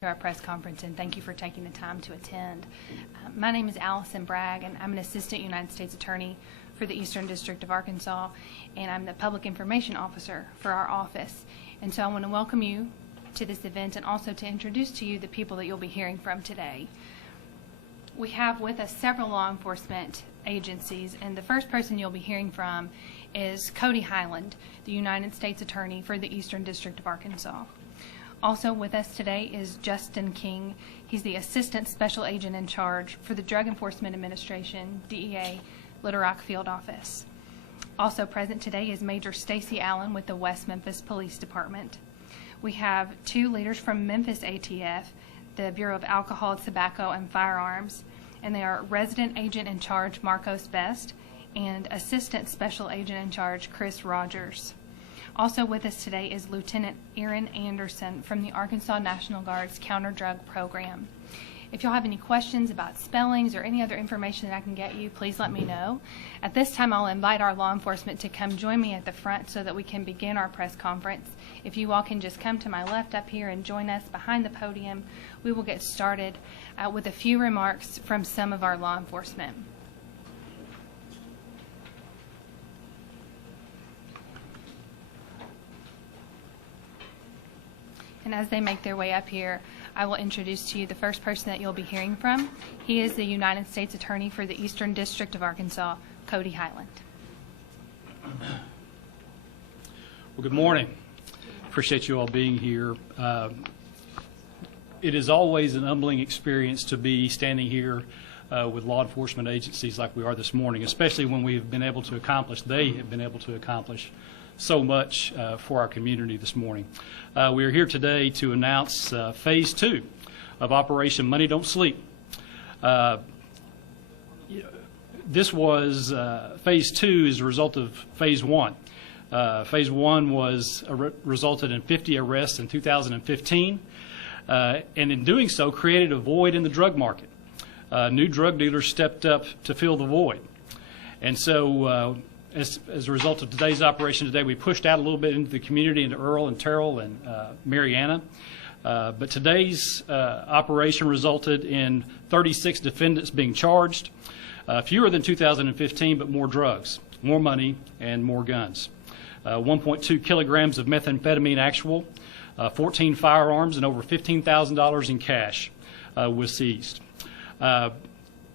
To our press conference, and thank you for taking the time to attend. My name is Allison Bragg, and I'm an Assistant United States Attorney for the Eastern District of Arkansas, and I'm the Public Information Officer for our office. And so I want to welcome you to this event and also to introduce to you the people that you'll be hearing from today. We have with us several law enforcement agencies, and the first person you'll be hearing from is Cody Highland, the United States Attorney for the Eastern District of Arkansas. Also with us today is Justin King. He's the Assistant Special Agent in charge for the Drug Enforcement Administration, DEA, Little Rock Field Office. Also present today is Major Stacy Allen with the West Memphis Police Department. We have two leaders from Memphis ATF, the Bureau of Alcohol, Tobacco, and Firearms, and they are Resident Agent in Charge Marcos Best and Assistant Special Agent in Charge Chris Rogers. Also with us today is Lieutenant Aaron Anderson from the Arkansas National Guard's Counter-Drug Program. If you'll have any questions about spellings or any other information that I can get you, please let me know. At this time, I'll invite our law enforcement to come join me at the front so that we can begin our press conference. If you all can just come to my left up here and join us behind the podium, we will get started with a few remarks from some of our law enforcement. And as they make their way up here, I will introduce to you the first person that you'll be hearing from. He is the United States Attorney for the Eastern District of Arkansas, Cody Highland. Well, good morning. Appreciate you all being here. It is always an humbling experience to be standing here with law enforcement agencies like we are this morning, especially when they have been able to accomplish so much for our community this morning. We are here today to announce Phase 2 of Operation Money Don't Sleep. This was Phase 2 is a result of Phase 1. Phase 1 was resulted in 50 arrests in 2015, and in doing so created a void in the drug market. New drug dealers stepped up to fill the void. And so as a result of today's operation today, we pushed out a little bit into the community, into Earl and Terrell and Mariana. But today's operation resulted in 36 defendants being charged, fewer than 2015, but more drugs, more money, and more guns. 1.2 kilograms of methamphetamine actual, 14 firearms, and over $15,000 in cash was seized.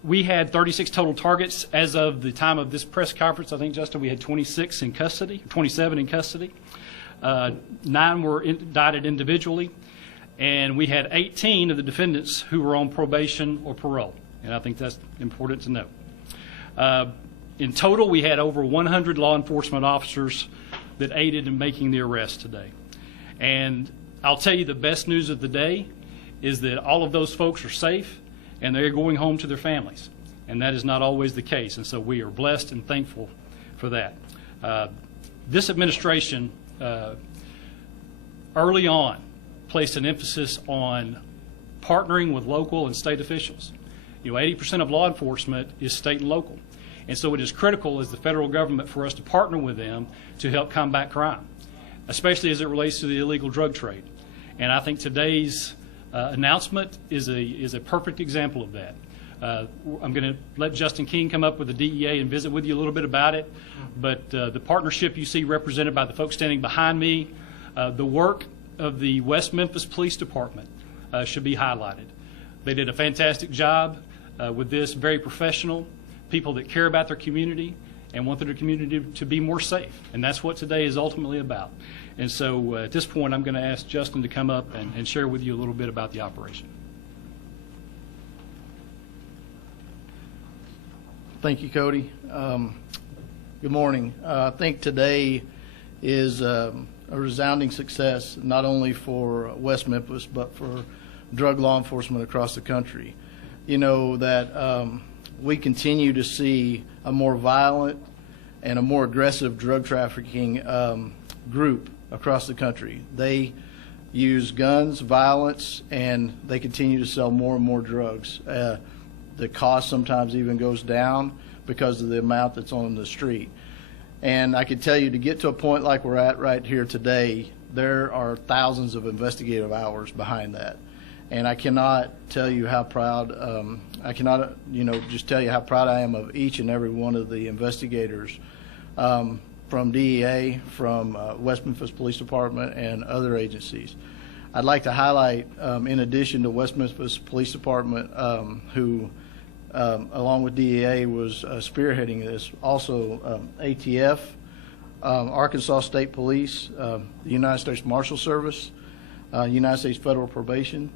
We had 36 total targets as of the time of this press conference. I think, Justin, we had 27 in custody. 9 were indicted individually, and we had 18 of the defendants who were on probation or parole, and I think that's important to note. In total, we had over 100 law enforcement officers that aided in making the arrest today. And I'll tell you, the best news of the day is that all of those folks are safe, and they're going home to their families. And that is not always the case, and so we are blessed and thankful for that. This administration early on placed an emphasis on partnering with local and state officials. 80% of law enforcement is state and local. And so it is critical as the federal government for us to partner with them to help combat crime, especially as it relates to the illegal drug trade. And I think today's announcement is a perfect example of that. I'm going to let Justin King come up with the DEA and visit with you a little bit about it. But the partnership you see represented by the folks standing behind me, the work of the West Memphis Police Department should be highlighted. They did a fantastic job with this, very professional, people that care about their community and want their community to be more safe. And that's what today is ultimately about. And so at this point, I'm going to ask Justin to come up and share with you a little bit about the operation. Thank you, Cody. Good morning. I think today is a resounding success, not only for West Memphis, but for drug law enforcement across the country. You know that we continue to see a more violent and a more aggressive drug trafficking group across the country. They use guns, violence, and they continue to sell more and more drugs. The cost sometimes even goes down because of the amount that's on the street. And I can tell you, to get to a point like we're at right here today, there are thousands of investigative hours behind that. And I cannot tell you how proud, I cannot, just tell you how proud I am of each and every one of the investigators from DEA, from West Memphis Police Department, and other agencies. I'd like to highlight, in addition to West Memphis Police Department, who, along with DEA, was spearheading this, also ATF, Arkansas State Police, the United States Marshal Service, United States Federal Probation,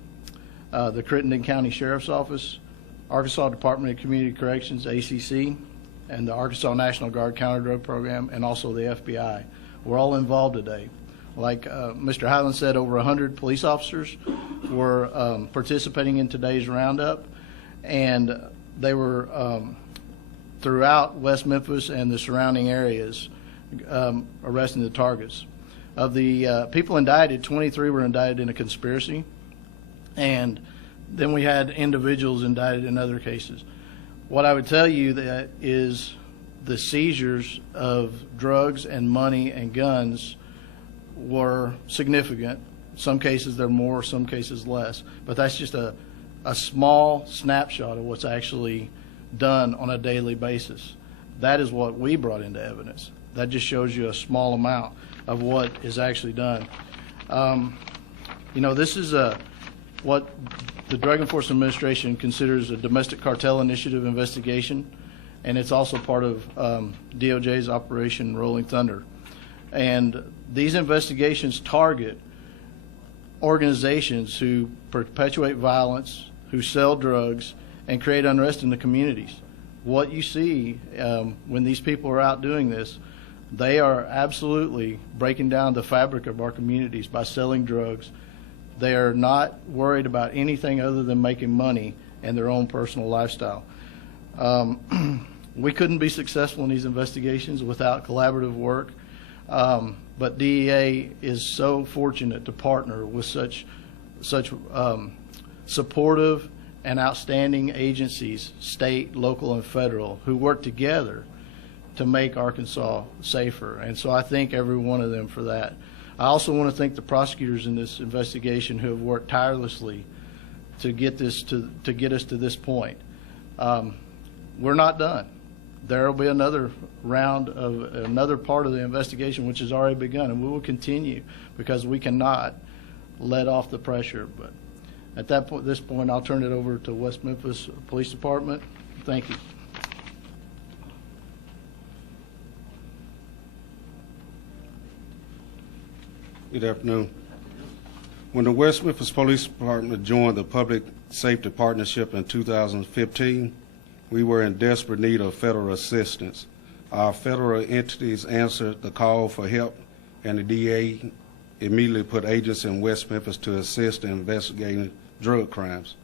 the Crittenden County Sheriff's Office, Arkansas Department of Community Corrections, ACC, and the Arkansas National Guard Counter-Drug Program, and also the FBI. We're all involved today. Like Mr. Highland said, over 100 police officers were participating in today's roundup, and they were throughout West Memphis and the surrounding areas arresting the targets. Of the people indicted, 23 were indicted in a conspiracy, and then we had individuals indicted in other cases. What I would tell you that is the seizures of drugs and money and guns were significant. Some cases they're more, some cases less. But that's just a small snapshot of what's actually done on a daily basis. That is what we brought into evidence. That just shows you a small amount of what is actually done. This is what the Drug Enforcement Administration considers a domestic cartel initiative investigation, and it's also part of DOJ's Operation Rolling Thunder. And these investigations target organizations who perpetuate violence, who sell drugs, and create unrest in the communities. What you see when these people are out doing this, they are absolutely breaking down the fabric of our communities by selling drugs. They are not worried about anything other than making money and their own personal lifestyle. We couldn't be successful in these investigations without collaborative work, but DEA is so fortunate to partner with such supportive and outstanding agencies, state, local, and federal, who work together to make Arkansas safer. And so I thank every one of them for that. I also want to thank the prosecutors in this investigation who have worked tirelessly to get us to this point. We're not done. There will be another round of another part of the investigation which has already begun, and we will continue because we cannot let off the pressure. But at this point, I'll turn it over to West Memphis Police Department. Thank you. Good afternoon. When the West Memphis Police Department joined the Public Safety Partnership in 2015, we were in desperate need of federal assistance. Our federal entities answered the call for help, and the DA immediately put agents in West Memphis to assist in investigating drug crimes.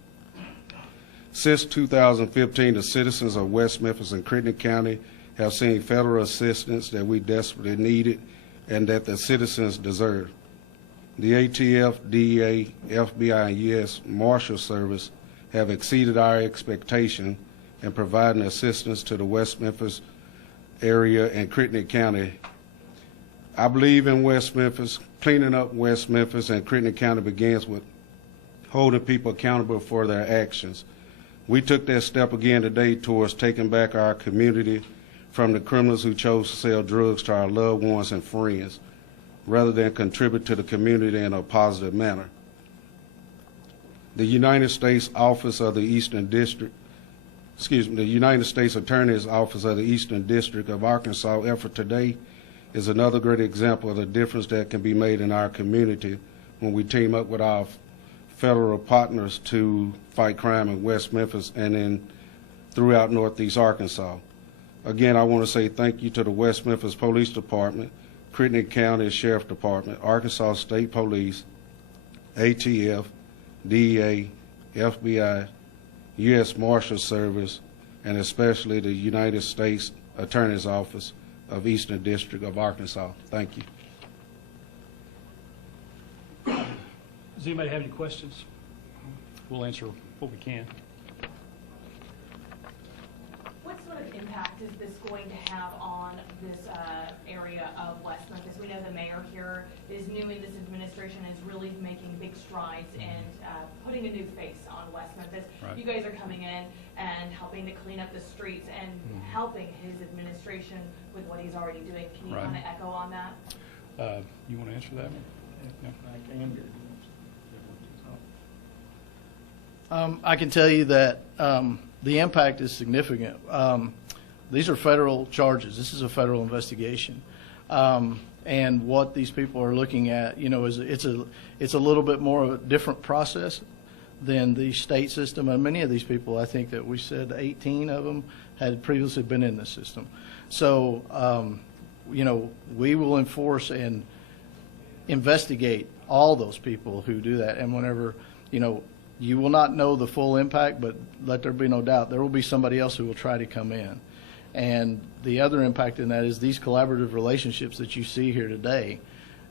Since 2015, the citizens of West Memphis and Crittenden County have seen federal assistance that we desperately needed and that the citizens deserve. The ATF, DEA, FBI, and U.S. Marshal Service have exceeded our expectation in providing assistance to the West Memphis area and Crittenden County. I believe in West Memphis. Cleaning up West Memphis and Crittenden County begins with holding people accountable for their actions. We took that step again today towards taking back our community from the criminals who chose to sell drugs to our loved ones and friends, rather than contribute to the community in a positive manner. The United States Office of the Eastern District, the United States Attorney's Office of the Eastern District of Arkansas effort today is another great example of the difference that can be made in our community when we team up with our federal partners to fight crime in West Memphis and throughout Northeast Arkansas. Again, I want to say thank you to the West Memphis Police Department, Crittenden County Sheriff Department, Arkansas State Police, ATF, DEA, FBI, U.S. Marshal Service, and especially the United States Attorney's Office of Eastern District of Arkansas. Thank you. Does anybody have any questions? We'll answer what we can. What sort of impact impact is this going to have on this area of West Memphis? We know the mayor here is new in this administration and is really making big strides and putting a new face on West Memphis. Right. You guys are coming in and helping to clean up the streets and helping his administration with what he's already doing. Can you kind of echo on that? You want to answer that one? I can tell you that the impact is significant. These are federal charges. This is a federal investigation. And what these people are looking at, is it's a little bit more of a different process than the state system. And many of these people, I think that we said 18 of them had previously been in the system. So, we will enforce and investigate all those people who do that. And whenever, you will not know the full impact, but let there be no doubt, there will be somebody else who will try to come in. And the other impact in that is these collaborative relationships that you see here today,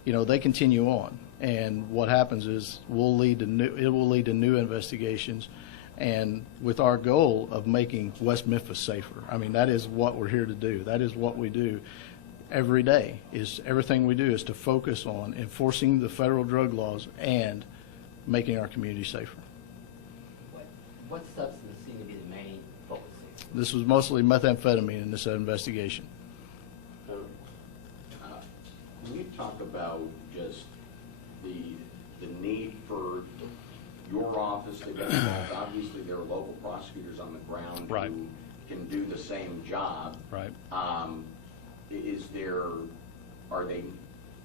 they continue on. And what happens is it will lead to new investigations, and with our goal of making West Memphis safer. I mean, that is what we're here to do. That is what we do every day. Everything we do is to focus on enforcing the federal drug laws and making our community safer. What substance seemed to be the main focus? This was mostly methamphetamine in this investigation. Can you talk about just the need for your office to get involved? Obviously, there are local prosecutors on the ground Right. who can do the same job. Right. Are they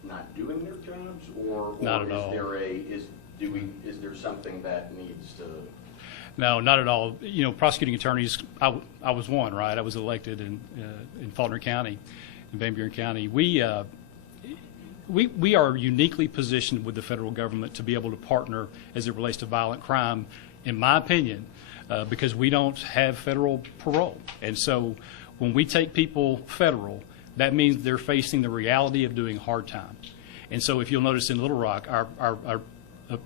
not doing their jobs, or Not at is all. is there something that needs to? No, not at all. Prosecuting attorneys, I was one, right? I was elected in Faulkner County, in Van Buren County. We are uniquely positioned with the federal government to be able to partner as it relates to violent crime, in my opinion, because we don't have federal parole. And so when we take people federal, that means they're facing the reality of doing hard time. And so if you'll notice in Little Rock, our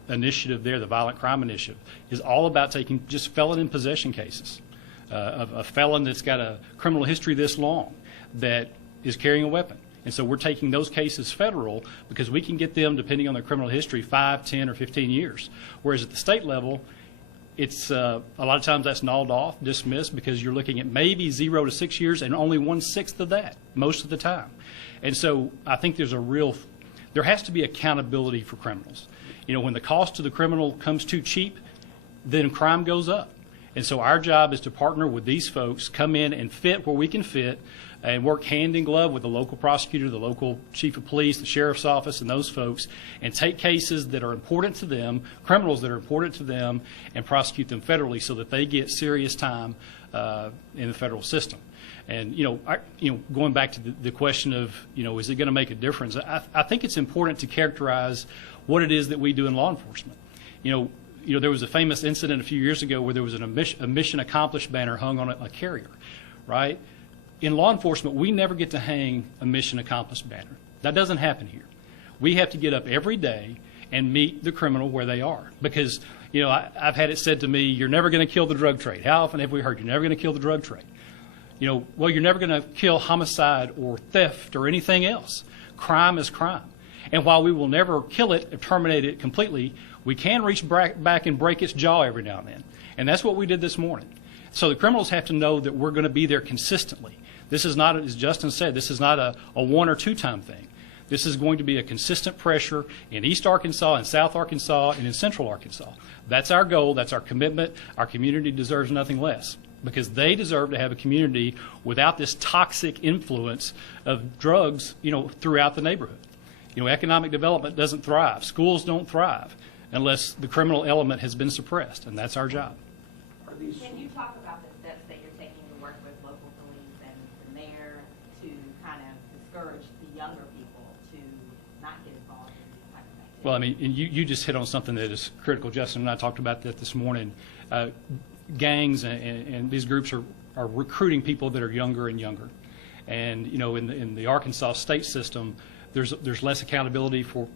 initiative there, the Violent Crime Initiative, is all about taking just felon in possession cases. A felon that's got a criminal history this long that is carrying a weapon. And so we're taking those cases federal because we can get them, depending on their criminal history, 5, 10, or 15 years. Whereas at the state level, it's a lot of times that's gnawed off, dismissed, because you're looking at maybe 0 to 6 years and only 1/6 of that most of the time. And so I think there has to be accountability for criminals. When the cost to the criminal comes too cheap, then crime goes up. And so our job is to partner with these folks, come in and fit where we can fit, and work hand in glove with the local prosecutor, the local chief of police, the sheriff's office, and those folks, and take cases that are important to them, criminals that are important to them, and prosecute them federally so that they get serious time in the federal system. And going back to the question of is it going to make a difference? I think it's important to characterize what it is that we do in law enforcement. There was a famous incident a few years ago where there was a mission accomplished banner hung on a carrier, right? In law enforcement, we never get to hang a mission accomplished banner. That doesn't happen here. We have to get up every day and meet the criminal where they are. Because, I've had it said to me, you're never going to kill the drug trade. How often have we heard you're never going to kill the drug trade? Well, you're never going to kill homicide or theft or anything else. Crime is crime. And while we will never kill it or terminate it completely, we can reach back and break its jaw every now and then. And that's what we did this morning. So the criminals have to know that we're going to be there consistently. This is not, as Justin said, this is not a 1 or 2 time thing. This is going to be a consistent pressure in East Arkansas, in South Arkansas, and in Central Arkansas. That's our goal. That's our commitment. Our community deserves nothing less, because they deserve to have a community without this toxic influence of drugs, throughout the neighborhood. Economic development doesn't thrive. Schools don't thrive unless the criminal element has been suppressed, and that's our job. Can you talk about the steps that you're taking to work with local police and the mayor to kind of discourage the younger people to not get involved in these type of activities? Well, and you just hit on something that is critical. Justin and I talked about that this morning. Gangs and these groups are recruiting people that are younger and younger. And, in the Arkansas state system, there's less accountability for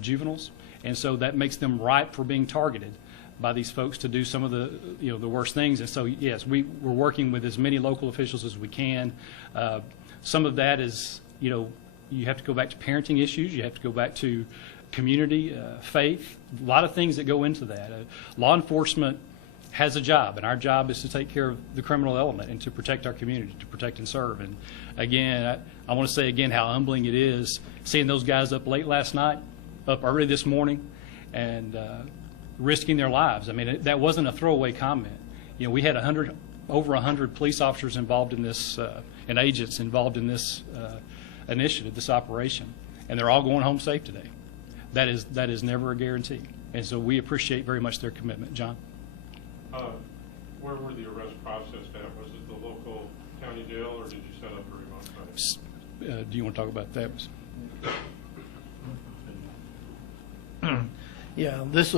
juveniles, and so that makes them ripe for being targeted by these folks to do some of the, the worst things. And so, yes, we're working with as many local officials as we can. Some of that is, you have to go back to parenting issues. You have to go back to community, faith, a lot of things that go into that. Law enforcement has a job, and our job is to take care of the criminal element and to protect our community, to protect and serve. And again, I want to say again how humbling it is seeing those guys up late last night, up early this morning, and risking their lives. I mean, that wasn't a throwaway comment. We had over 100 police officers involved in this, and agents involved in this initiative, this operation, and they're all going home safe today. That is never a guarantee, and so we appreciate very much their commitment. John? Where were the arrests processed at? Was it the local county jail, or did you set up a remote site? Do you want to talk about that? Yeah, this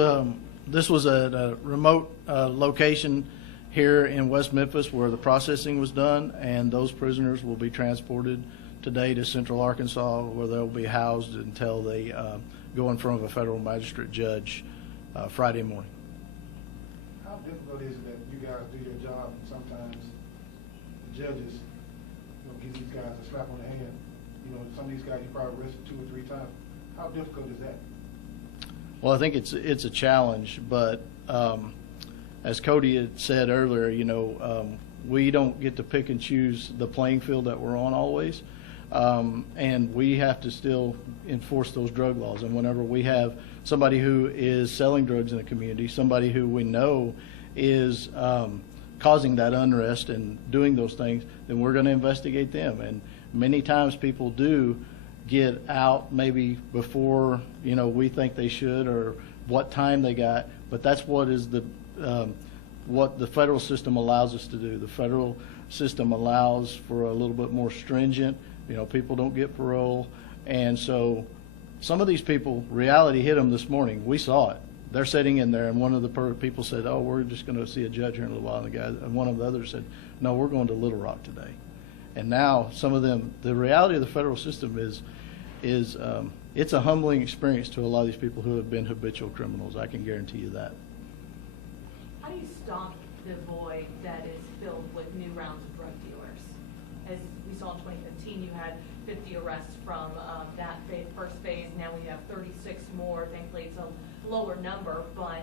was a remote location here in West Memphis where the processing was done, and those prisoners will be transported today to Central Arkansas, where they'll be housed until they go in front of a federal magistrate judge Friday morning. How difficult is it that you guys do your job and sometimes the judges give these guys a slap on the hand? Some of these guys you probably arrested 2 or 3 times. How difficult is that? Well, I think it's a challenge, but as Cody had said earlier, we don't get to pick and choose the playing field that we're on always, and we have to still enforce those drug laws. And whenever we have somebody who is selling drugs in a community, somebody who we know is causing that unrest and doing those things, then we're going to investigate them. And many times people do get out maybe before we think they should or what time they got, but that's what is what the federal system allows us to do. The federal system allows for a little bit more stringent. People don't get parole, and so some of these people, reality hit them this morning. We saw it. They're sitting in there, and one of the people said, "Oh, we're just going to see a judge here in a little while." And one of the others said, "No, we're going to Little Rock today." And now some of them, the reality of the federal system is it's a humbling experience to a lot of these people who have been habitual criminals. I can guarantee you that. How do you stop the void that is filled with new rounds of drug dealers? As we saw in 2015, you had 50 arrests from that first phase. Now we have 36 more. Thankfully, it's a lower number, but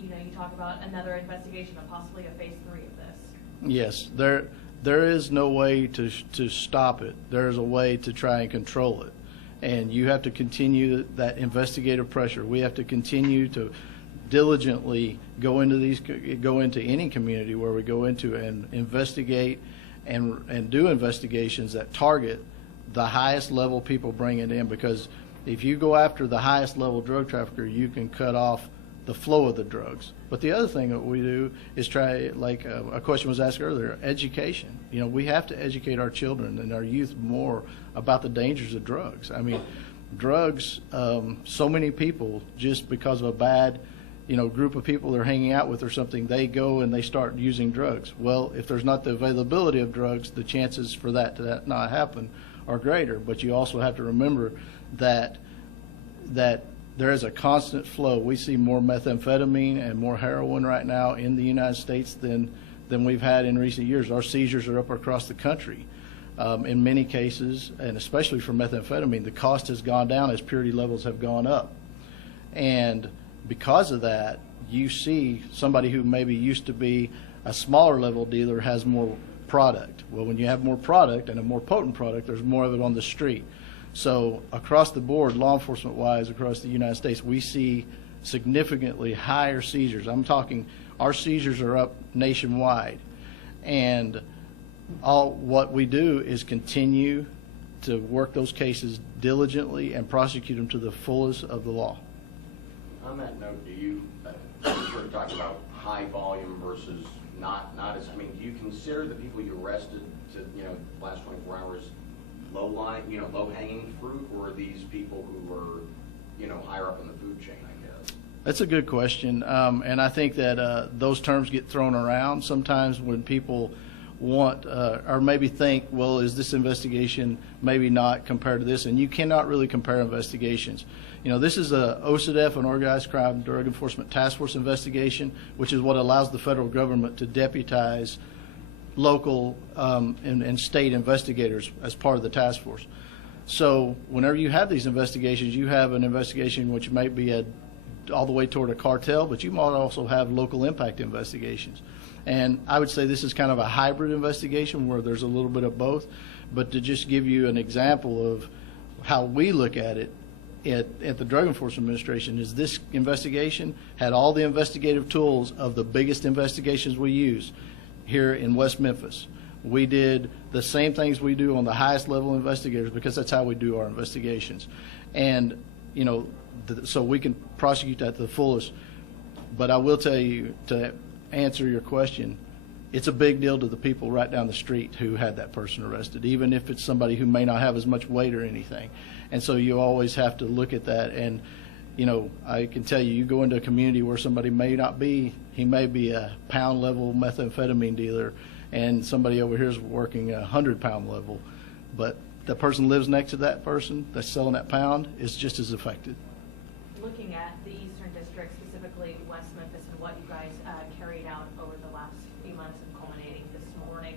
you talk about another investigation and possibly a phase 3 of this. Yes, there is no way to stop it. There is a way to try and control it, and you have to continue that investigative pressure. We have to continue to diligently go into any community where we go into and investigate and do investigations that target the highest level people bringing it in, because if you go after the highest level drug trafficker, you can cut off the flow of the drugs. But the other thing that we do is try, like a question was asked earlier, education. We have to educate our children and our youth more about the dangers of drugs. I mean, drugs, so many people, just because of a bad group of people they're hanging out with or something, they go and they start using drugs. Well, if there's not the availability of drugs, the chances for that to not happen are greater. But you also have to remember that there is a constant flow. We see more methamphetamine and more heroin right now in the United States than we've had in recent years. Our seizures are up across the country. In many cases, and especially for methamphetamine, the cost has gone down as purity levels have gone up. And because of that, you see somebody who maybe used to be a smaller level dealer has more product. Well, when you have more product and a more potent product, there's more of it on the street. So across the board, law enforcement wise, across the United States, we see significantly higher seizures. I'm talking our seizures are up nationwide. And what we do is continue to work those cases diligently and prosecute them to the fullest of the law. On that note, do you sort of talk about high volume versus not as, do you consider the people you arrested to, last 24 hours low hanging fruit, or are these people who are, higher up in the food chain, I guess? That's a good question. And I think that those terms get thrown around sometimes when people want or maybe think, well, is this investigation maybe not compared to this? And you cannot really compare investigations. You know, this is a OCDF, an Organized Crime Drug Enforcement Task Force investigation, which is what allows the federal government to deputize local and state investigators as part of the task force. So whenever you have these investigations, you have an investigation which might be all the way toward a cartel, but you might also have local impact investigations. And I would say this is kind of a hybrid investigation where there's a little bit of both. But to just give you an example of how we look at it at the Drug Enforcement Administration is this investigation had all the investigative tools of the biggest investigations we use here in West Memphis. We did the same things we do on the highest level investigators because that's how we do our investigations. And, you know, so we can prosecute that to the fullest. But I will tell you, to answer your question, it's a big deal to the people right down the street who had that person arrested, even if it's somebody who may not have as much weight or anything. And so you always have to look at that. And, you know, I can tell you, you go into a community where somebody may not be, he may be a pound level methamphetamine dealer, and somebody over here is working 100-pound level, but the person lives next to that person that's selling that pound is just as affected. Looking at the Eastern District, specifically West Memphis, and what you guys carried out over the last few months and culminating this morning,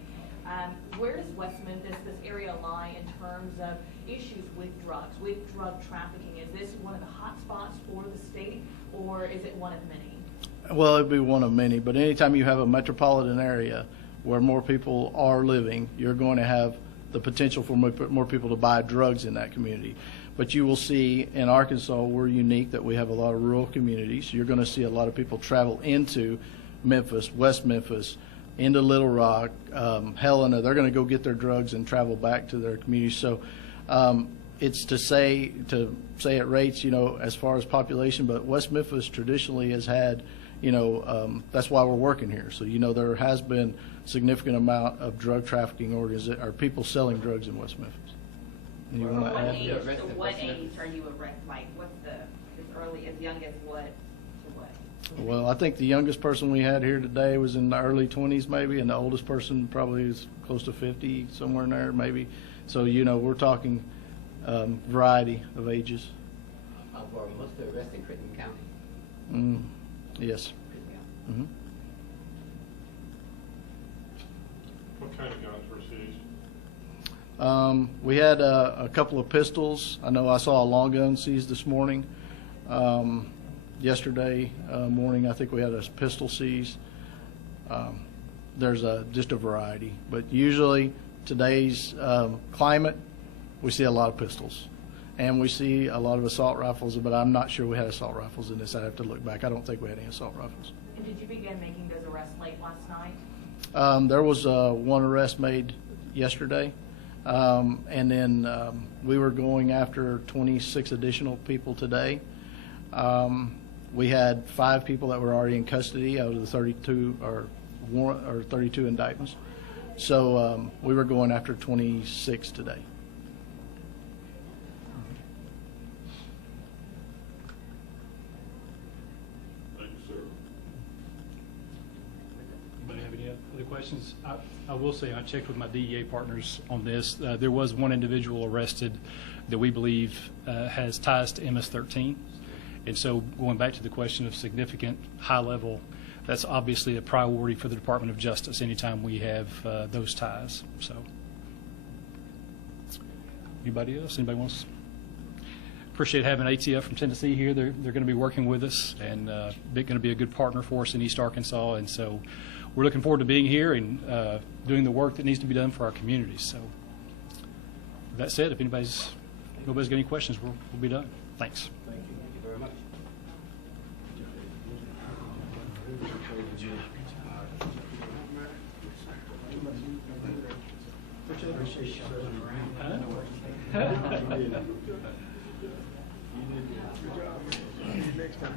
where does West Memphis, this area, lie in terms of issues with drugs, with drug trafficking? Is this one of the hot spots for the state, or is it one of many? Well, it'd be one of many, but anytime you have a metropolitan area where more people are living, you're going to have the potential for more people to buy drugs in that community. But you will see in Arkansas, we're unique that we have a lot of rural communities. You're going to see a lot of people travel into Memphis, West Memphis, into Little Rock, Helena. They're going to go get their drugs and travel back to their communities. So it's to say at rates, you know, as far as population, but West Memphis traditionally has had, you know, that's why we're working here. So, you know, there has been significant amount of drug trafficking or people selling drugs in West Memphis. And you want to add? So what age are you arrested? Like, what's as young as what to what? Well, I think the youngest person we had here today was in the early 20s maybe, and the oldest person probably is close to 50, somewhere in there maybe. So, you know, we're talking variety of ages. Were most of the arrests in Crittenden County? Yes. Crittenden County. What kind of guns were seized? We had a couple of pistols. I know I saw a long gun seized this morning. Yesterday morning, I think we had a pistol seized. There's just a variety. But usually today's climate, we see a lot of pistols. And we see a lot of assault rifles, but I'm not sure we had assault rifles in this. I'd have to look back. I don't think we had any assault rifles. And did you begin making those arrests late last night? There was one arrest made yesterday, and then we were going after 26 additional people today. We had 5 people that were already in custody out of the 32 or 32 indictments. So we were going after 26 today. Questions? I will say I checked with my DEA partners on this. There was one individual arrested that we believe has ties to MS-13. And so going back to the question of significant high level, that's obviously a priority for the Department of Justice anytime we have those ties. So anybody else? Anybody wants? Appreciate having ATF from Tennessee here. They're going to be working with us, and they're going to be a good partner for us in East Arkansas. And so we're looking forward to being here and doing the work that needs to be done for our communities. So with that said, if nobody's got any questions, we'll be done. Thanks. Thank you. Thank you very much. Next time.